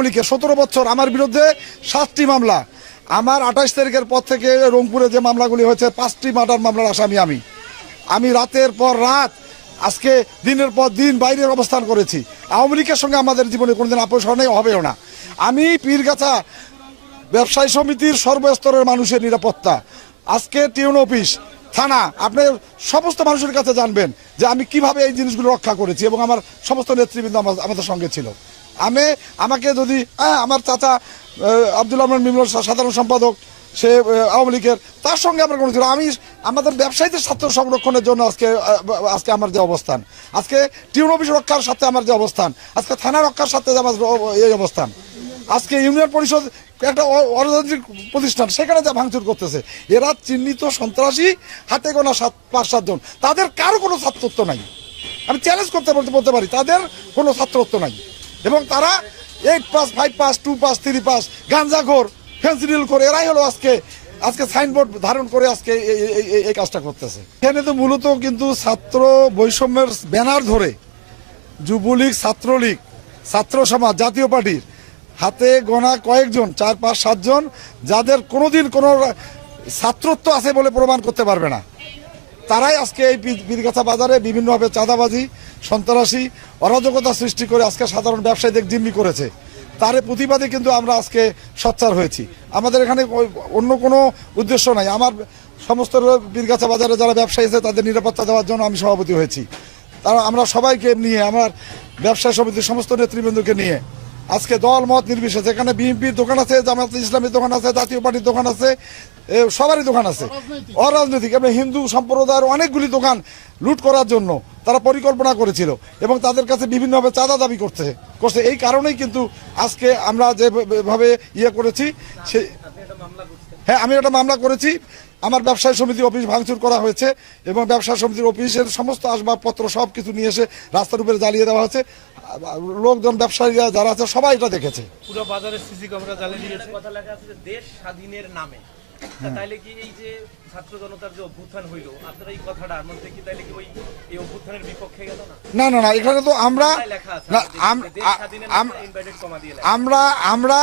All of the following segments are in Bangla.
আওয়ামী লীগের 17 বছর আমার বিরুদ্ধে 7টি মামলা। আমার 28 তারিখের পর থেকে রংপুরে যে মামলাগুলি হয়েছে 5টি মার্ডার মামলার আসামি আমি রাতের পর রাত আজকে দিনের পর দিন বাইরে অবস্থান করেছি। আওয়ামী লীগের সঙ্গে আমাদের জীবনে কোনোদিন আপোষ হবেও না। আমি পীরগাছা ব্যবসায়ী সমিতির সর্বস্তরের মানুষের নিরাপত্তা, আজকে টিউন অফিস, থানা, আপনি সমস্ত মানুষের কাছে জানবেন যে আমি কিভাবে এই জিনিসগুলো রক্ষা করেছি এবং আমার সমস্ত নেতৃবৃন্দ আমাদের সঙ্গে ছিল। আমাকে যদি আমার চাচা আব্দুল রহমান মিমনুল সাধারণ সম্পাদক, সে আওয়ামী লীগের, তার সঙ্গে আমার কোনো ছিল। আমাদের ব্যবসায়ীদের স্বার্থ সংরক্ষণের জন্য আজকে আমার যে অবস্থান, আজকে টিউন অফিস রক্ষার সাথে আমার যে অবস্থান, আজকে থানা রক্ষার সাথে আমার এই অবস্থান, আজকে ইউনিয়ন পরিষদ একটা অরাজনৈতিক প্রতিষ্ঠান, সেখানে যা ভাঙচুর করতেছে, এরা চিহ্নিত সন্ত্রাসী, হাতে গোনা 5-7 জন, তাদের কারো কোনো ছাত্রত্ব নাই। আমি চ্যালেঞ্জ বলতে পারি তাদের কোনো ছাত্রত্ব নাই এবং তারা 8 পাস 5 পাস 2 পাস 3 পাস গাঞ্জাখোর, ফেন্সিডিল করে, এরাই হলো আজকে সাইনবোর্ড ধারণ করে আজকে এই কাজটা করতেছে। এখানে তো মূলত কিন্তু ছাত্র বৈষম্যের ব্যানার ধরে যুবলীগ, ছাত্রলীগ, ছাত্র সমাজ, জাতীয় পার্টির হাতে গোনা কয়েকজন, 4, 5, 7 জন, যাদের কোনোদিন কোনো ছাত্রত্ব আছে বলে প্রমাণ করতে পারবে না, তারাই আজকে এই পীরগাছা বাজারে বিভিন্নভাবে চাঁদাবাজি, সন্ত্রাসী, অরাজকতা সৃষ্টি করে আজকে সাধারণ ব্যবসায়ীদের জিম্মি করেছে। তার প্রতিবাদে কিন্তু আমরা আজকে সোচ্চার হয়েছি। আমাদের এখানে অন্য কোনো উদ্দেশ্য নাই। আমার সমস্ত পীরগাছা বাজারে যারা ব্যবসায়ী আছে তাদের নিরাপত্তা দেওয়ার জন্য আমি সভাপতি হয়েছি। আমরা সবাইকে নিয়ে, আমার ব্যবসায়ী সমিতির সমস্ত নেতৃবৃন্দকে নিয়ে আজকে দল মত নির্বিশেষে, এখানে বিএনপির দোকান আছে, জামায়াত ইসলামীর দোকান আছে, জাতীয় পার্টির দোকান আছে, সবারই দোকান আছে, অরাজনৈতিক এবং হিন্দু সম্প্রদায়ের অনেকগুলি দোকান লুট করার জন্য তারা পরিকল্পনা করেছিল এবং তাদের কাছে বিভিন্নভাবে চাঁদা দাবি করছে। এই কারণেই কিন্তু আজকে আমরা যেভাবে করেছি, আমি একটা মামলা করেছি। আমার ব্যবসায়ী সমিতি অফিস ভাঙচুর করা হয়েছে এবং ব্যবসায়ী সমিতির অফিসের সমস্ত আসবাবপত্র সব কিছু নিয়ে এসে রাস্তার উপরে জ্বালিয়ে দেওয়া হয়েছে। লোকজন, ব্যবসায়ীরা যারা আছে সবাই এটা দেখেছে। পুরো বাজারে সিসি ক্যামেরা জ্বালিয়ে দিয়েছে। কথা লেখা আছে যে দেশ স্বাধীনের নামে। তাইলে কি এই যে ছাত্র জনতার যে অভ্যুত্থান হইলো, আপনারা এই কথাটার মধ্যে কি তাইলে কি এই অভ্যুত্থানের বিপক্ষে গেল না? না, এখানে তো আমরা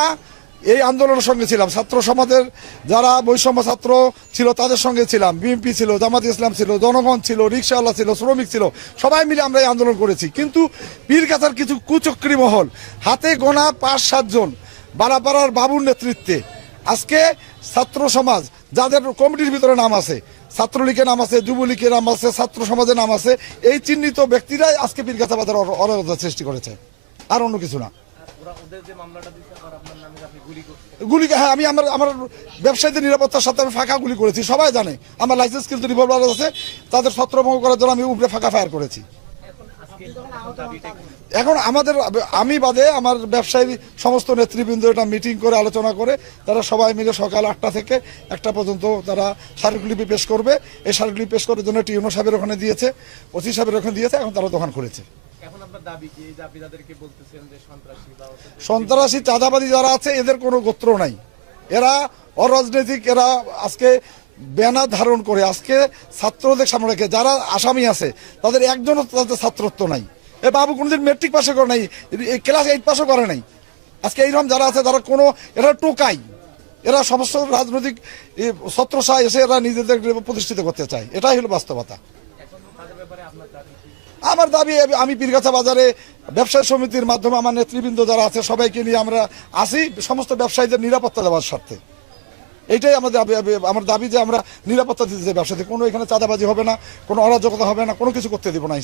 এই আন্দোলনের সঙ্গে ছিলাম। ছাত্র সমাজের যারা বৈষম্য ছাত্র ছিল তাদের সঙ্গে ছিলাম, বিএনপি ছিল, জামাত ইসলাম ছিল, জনগণ ছিল, রিক্সাওয়ালা ছিল, শ্রমিক ছিল, সবাই মিলে আমরা এই আন্দোলন করেছি। কিন্তু পীরগাছার কিছু কুচক্রী মহল, হাতে গোনা 5-7 জন বারাপাড়ার বাবুর নেতৃত্বে আজকে ছাত্র সমাজ, যাদের কমিটির ভিতরে নাম আছে, ছাত্রলীগের নাম আছে, যুবলীগের নাম আছে, ছাত্র সমাজের নাম আছে, এই চিহ্নিত ব্যক্তিরাই আজকে পীরগাছা বাজারে অরাজকতা সৃষ্টি করেছে, আর অন্য কিছু না। আমি আমার ব্যবসায়ীদের নিরাপত্তার সাথে আমি ফাঁকা গুলি করেছি, সবাই জানে। আমার লাইসেন্স কিন্তু রিভলভার আছে, তাদের ছত্রভঙ্গ করার জন্য আমি উপরে ফাঁকা ফায়ার করেছি। এখন আমি বাদে আমার ব্যবসায়ী সমস্ত নেতৃবৃন্দ এটা মিটিং করে আলোচনা করে তারা সবাই মিলে সকাল 8টা থেকে 1টা পর্যন্ত তারা স্মারকলিপি পেশ করবে। এই স্মারকলিপি পেশ করার জন্য টিউনো সাহেবের ওখানে দিয়েছে, ওসি সাহেবের ওখানে দিয়েছে, এখন তারা দোকান খুলেছে। সন্ত্রাসী, চাঁদাবাদী যারা আছে এদের কোনো গোত্র নাই, এরা অরাজনৈতিক। এরা আজকে ব্যানার ধারণ করে আজকে ছাত্রদের সামনে রেখে যারা আসামি আছে তাদের একজনও তাদের ছাত্রত্ব নাই। এ বাবু কোনোদিন মেট্রিক পাশে করে নাই, ক্লাস 8 পাশও করে নাই। আজকে এইরকম যারা আছে তারা এরা টোকাই, এরা সমস্ত রাজনৈতিক ছত্রছায়া এসে এরা নিজেদের প্রতিষ্ঠিত করতে চায়। এটাই হলো বাস্তবতা। আমার দাবি, আমি পীরগাছা বাজারে ব্যবসায়ী সমিতির মাধ্যমে আমার নেতৃবৃন্দ যারা আছে সবাইকে নিয়ে আমরা আসি সমস্ত ব্যবসায়ীদের নিরাপত্তা দেওয়ার স্বার্থে। এইটাই আমার দাবি যে আমরা নিরাপত্তা দিতে চাই ব্যবসায়ীদের। কোনো এখানে চাঁদাবাজি হবে না, কোনো অরাজকতা হবে না, কোনো কিছু করতে দিব না।